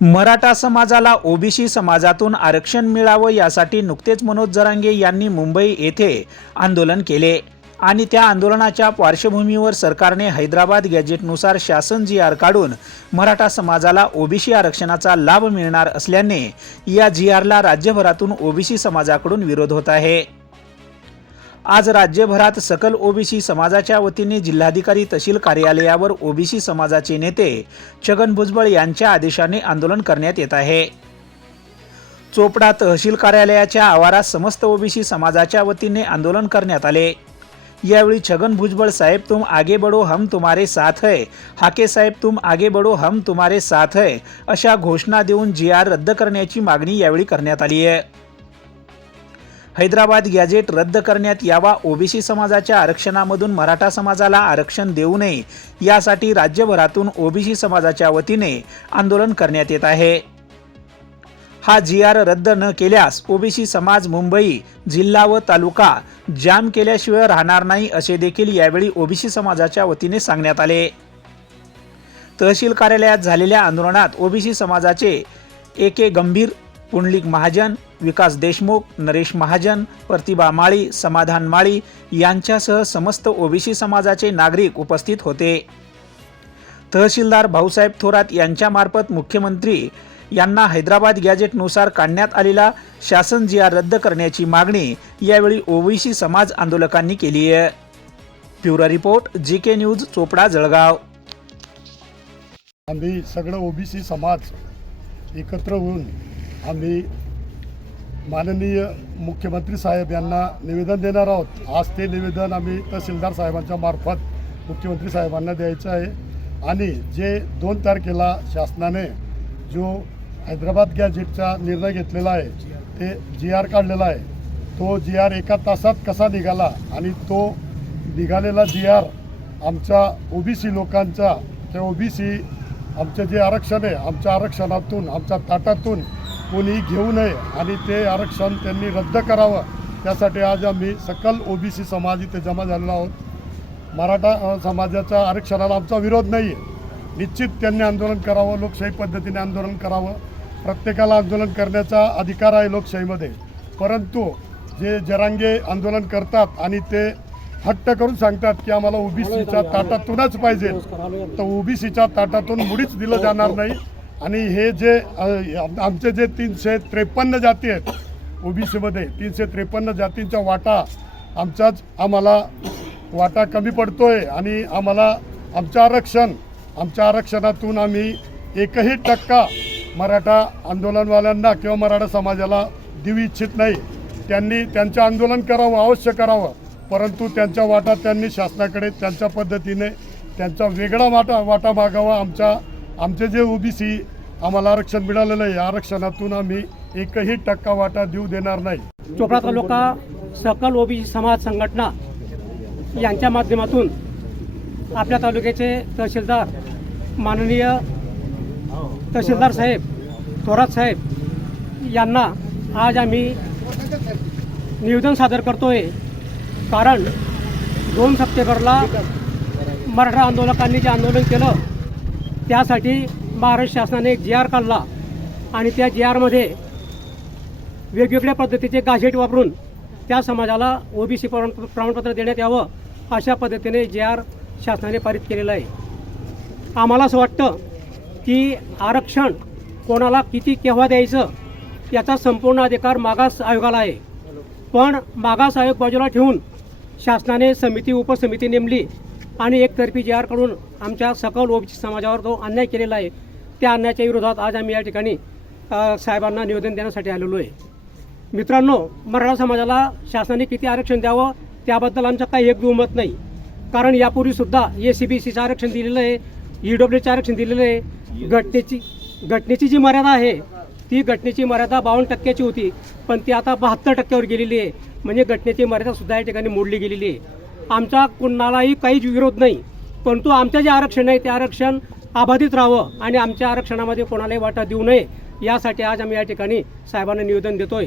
मराठा समाजाला ओबीसी समाजातून आरक्षण मिळावं यासाठी नुकतेच मनोज जरांगे यांनी मुंबई येथे आंदोलन केले. आणि त्या आंदोलनाच्या पार्श्वभूमीवर सरकारने हैदराबाद गॅजेटनुसार शासन जी आर काढून मराठा समाजाला ओबीसी आरक्षणाचा लाभ मिळणार असल्याने या जी आरला राज्यभरातून ओबीसी समाजाकडून विरोध होत आहे. आज राज्यभरात सकल ओबीसी समाजाच्या वतीने जिल्हाधिकारी तहसील कार्यालयावर ओबीसी समाजाचे नेते छगन भुजबळ यांच्या आदेशाने आंदोलन करण्यात येत आहे. चोपडा तहसील कार्यालयाच्या आवारात समस्त ओबीसी समाजाच्या वतीने आंदोलन करण्यात आले. यावेळी छगन भुजबळ साहेब तुम आगे बडो हम तुम्हारे साथ है. हाके साहेब तुम आगे बडो हम तुम्हारे साथ है. अशा घोषणा देऊन जी आर रद्द करण्याची मागणी यावेळी करण्यात आली आहे. हैदराबाद गॅजेट रद्द करण्यात यावा. ओबीसी समाजाच्या आरक्षणामधून मराठा समाजाला आरक्षण देऊ नये. यासाठी राज्यभरातून ओबीसी समाजाच्या वतीने आंदोलन करण्यात येत आहे. हा जी आर रद्द न केल्यास ओबीसी समाज मुंबई जिल्हा व तालुका जाम केल्याशिवाय राहणार नाही असे देखील यावेळी ओबीसी समाजाच्या वतीने सांगण्यात आले. तहसील कार्यालयात झालेल्या आंदोलनात ओबीसी समाजाचे ए के गंभीर पुंडलिक महाजन विकास देशमुख नरेश महाजन प्रतिभा माळी समाधान माळी यांच्यासह समस्त ओबीसी समाजाचे नागरिक उपस्थित होते. तहसीलदार भाऊसाहेब थोरात यांच्यामार्फत मुख्यमंत्री यांना हैदराबाद गॅजेटनुसार काढण्यात आलेला शासन जी आर रद्द करण्याची मागणी यावेळी ओबीसी समाज आंदोलकांनी केली आहे. Bureau report G K news Chopda Jalgaon. आम्ही सगळं ओबीसी समाज एकत्र होऊन आम्ही माननीय मुख्यमंत्री साहेब यांना निवेदन देणार आहोत. आज ते निवेदन आम्ही तहसीलदार साहेबांच्या मार्फत मुख्यमंत्री साहेबांना द्यायचं आहे. आणि जे दोन तारखेला शासनाने जो हैदराबाद गॅजेटचा निर्णय घेतलेला आहे ते जी आर काढलेला आहे तो जी आर एका तासात कसा निघाला आणि तो निघालेला जी आर आमच्या ओबीसी लोकांचा त्या ओबीसी आमचं जे आरक्षण आहे आमच्या आरक्षणातून आमच्या ताटातून कोणी घेऊ नये आणि ते आरक्षण त्यांनी रद्द करावं त्यासाठी आज आम्ही सकल ओबीसी समाज इथे जमा झालेलो आहोत. मराठा समाजाच्या आरक्षणाला आमचा विरोध नाही आहे निश्चित त्यांनी आंदोलन करावं लोकशाही पद्धतीने आंदोलन करावं. प्रत्येकाला आंदोलन करण्याचा अधिकार आहे लोकशाहीमध्ये. परंतु जे जरांगे आंदोलन करतात आणि ते हट्ट करून सांगतात की आम्हाला ओबीसीच्या ताटातूनच पाहिजे तर ओबीसीच्या ताटातून मुळीच दिलं जाणार नाही. आणि हे जे आमचे जे तीनशे त्रेपन्न जाती आहेत ओबीसीमध्ये तीनशे त्रेपन्न जातींचा वाटा आमचाच आम्हाला वाटा कमी पडतोय आणि आम्हाला आमचं आरक्षण आमच्या आरक्षणातून आम्ही एकही टक्का मराठा आंदोलनवाल्यांना किंवा मराठा समाजाला देऊ इच्छित नाही. त्यांनी त्यांचं आंदोलन करावं अवश्य करावं परंतु त्यांचा वाटा त्यांनी शासनाकडे त्यांच्या पद्धतीने त्यांचा वेगळा वाटा वाटा मागावा आमच्या आमचे जे ओबीसी आम्हाला आरक्षण मिळालेलं आहे या आरक्षणातून आम्ही एकही टक्का वाटा देऊ देणार नाही. चोपडा तालुका सकल ओबीसी समाज संघटना यांच्या माध्यमातून आपल्या तालुक्याचे तहसीलदार माननीय तहसीलदार साहेब थोरात साहेब यांना आज आम्ही निवेदन सादर करतोय. कारण दोन सप्टेंबरला मराठा आंदोलकांनी जे आंदोलन केलं त्यासाठी महाराष्ट्र शासनाने एक जी आर काढला आणि त्या जी आरमध्ये वेगवेगळ्या पद्धतीचे गाझेट वापरून त्या समाजाला ओबीसी प्रमाणपत्र देण्यात यावं अशा पद्धतीने जे आर शासनाने पारित केलेलं आहे. आम्हाला असं वाटतं की आरक्षण कोणाला किती केव्हा द्यायचं याचा संपूर्ण अधिकार मागास आयोगाला आहे. पण मागास आयोग बाजूला ठेवून शासनाने समिती उपसमिती नेमली. आणि एकतर्फी जे आरकडून आमच्या सकल ओबीसी समाजावर जो अन्याय केलेला आहे त्या अन्यायाच्या विरोधात आज आम्ही या ठिकाणी साहेबांना निवेदन देण्यासाठी आलेलो आहे. मित्रांनो मराठा समाजाला शासनाने किती आरक्षण द्यावं त्याबद्दल आमचं काही एक दुमत नाही. कारण यापूर्वीसुद्धा ए सी बी सीचं आरक्षण दिलेलं आहे ई डब्ल्यूचं आरक्षण दिलेलं आहे. घटनेची घटनेची जी मर्यादा आहे ती घटनेची मर्यादा बावन्न टक्क्याची होती पण ती आता बहात्तर टक्क्यावर गेलेली आहे. म्हणजे घटनेची मर्यादा सुद्धा या ठिकाणी मोडली गेलेली आहे. आमचा कुणालाही काहीच विरोध नाही. परंतु आमचं जे आरक्षण आहे ते आरक्षण अबाधित राहावं आणि आमच्या आरक्षणामध्ये कोणालाही वाटा देऊ नये यासाठी आज आम्ही या ठिकाणी साहेबांना निवेदन देतोय.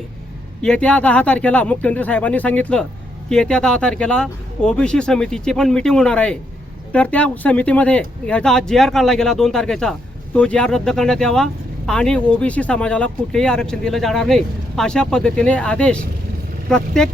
येत्या दहा तारखेला मुख्यमंत्री साहेबांनी सांगितलं की येत्या दहा तारखेला ओबीसी समितीची पण मिटिंग होणार आहे. तर त्या समितीमध्ये ह्याचा आज जी आर काढला गेला दोन तारखेचा. तो जी आर रद्द करण्यात यावा आणि ओबीसी समाजाला कुठेही आरक्षण दिलं जाणार नाही अशा पद्धतीने आदेश प्रत्येक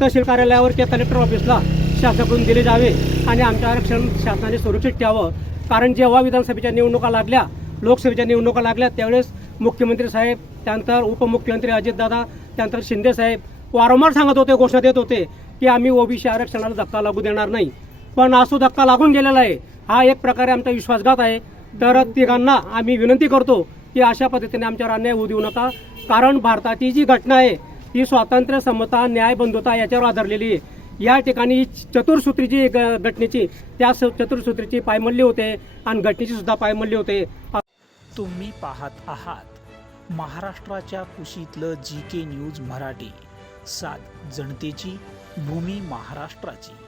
तहसील कार्यालयावर किंवा कलेक्टर ऑफिसला शासनाकडून दिले जावे आणि आमचं आरक्षण शासनाने सुरक्षित ठेवावं. कारण जेव्हा विधानसभेच्या निवडणुका लागल्या लोकसभेच्या निवडणुका लागल्या त्यावेळेस मुख्यमंत्री साहेब त्यानंतर उपमुख्यमंत्री अजितदादा त्यानंतर शिंदे साहेब वारंवार सांगत होते घोषणा देत होते की आम्ही ओबीसी आरक्षणाला धक्का लागू देणार नाही. पण असो धक्का लागून गेलेला आहे. हा एक प्रकारे आमचा विश्वासघात आहे. तर तिघांना आम्ही विनंती करतो की अशा पद्धतीने आमच्यावर अन्याय होऊ देऊ नका. कारण भारताची जी घटना आहे ती स्वातंत्र्य समता न्याय बंधुता याच्यावर आधारलेली आहे. या ठिकाणी चतुर्सूत्रीची ग- घटनेची त्या चतुर्सूत्रीची पायमल्ली होते आणि घटनेची सुद्धा पायमल्ली होते. तुम्ही पाहत आहात महाराष्ट्राच्या कुशीतलं जी के न्यूज मराठी. सात जनतेची भूमी महाराष्ट्राची.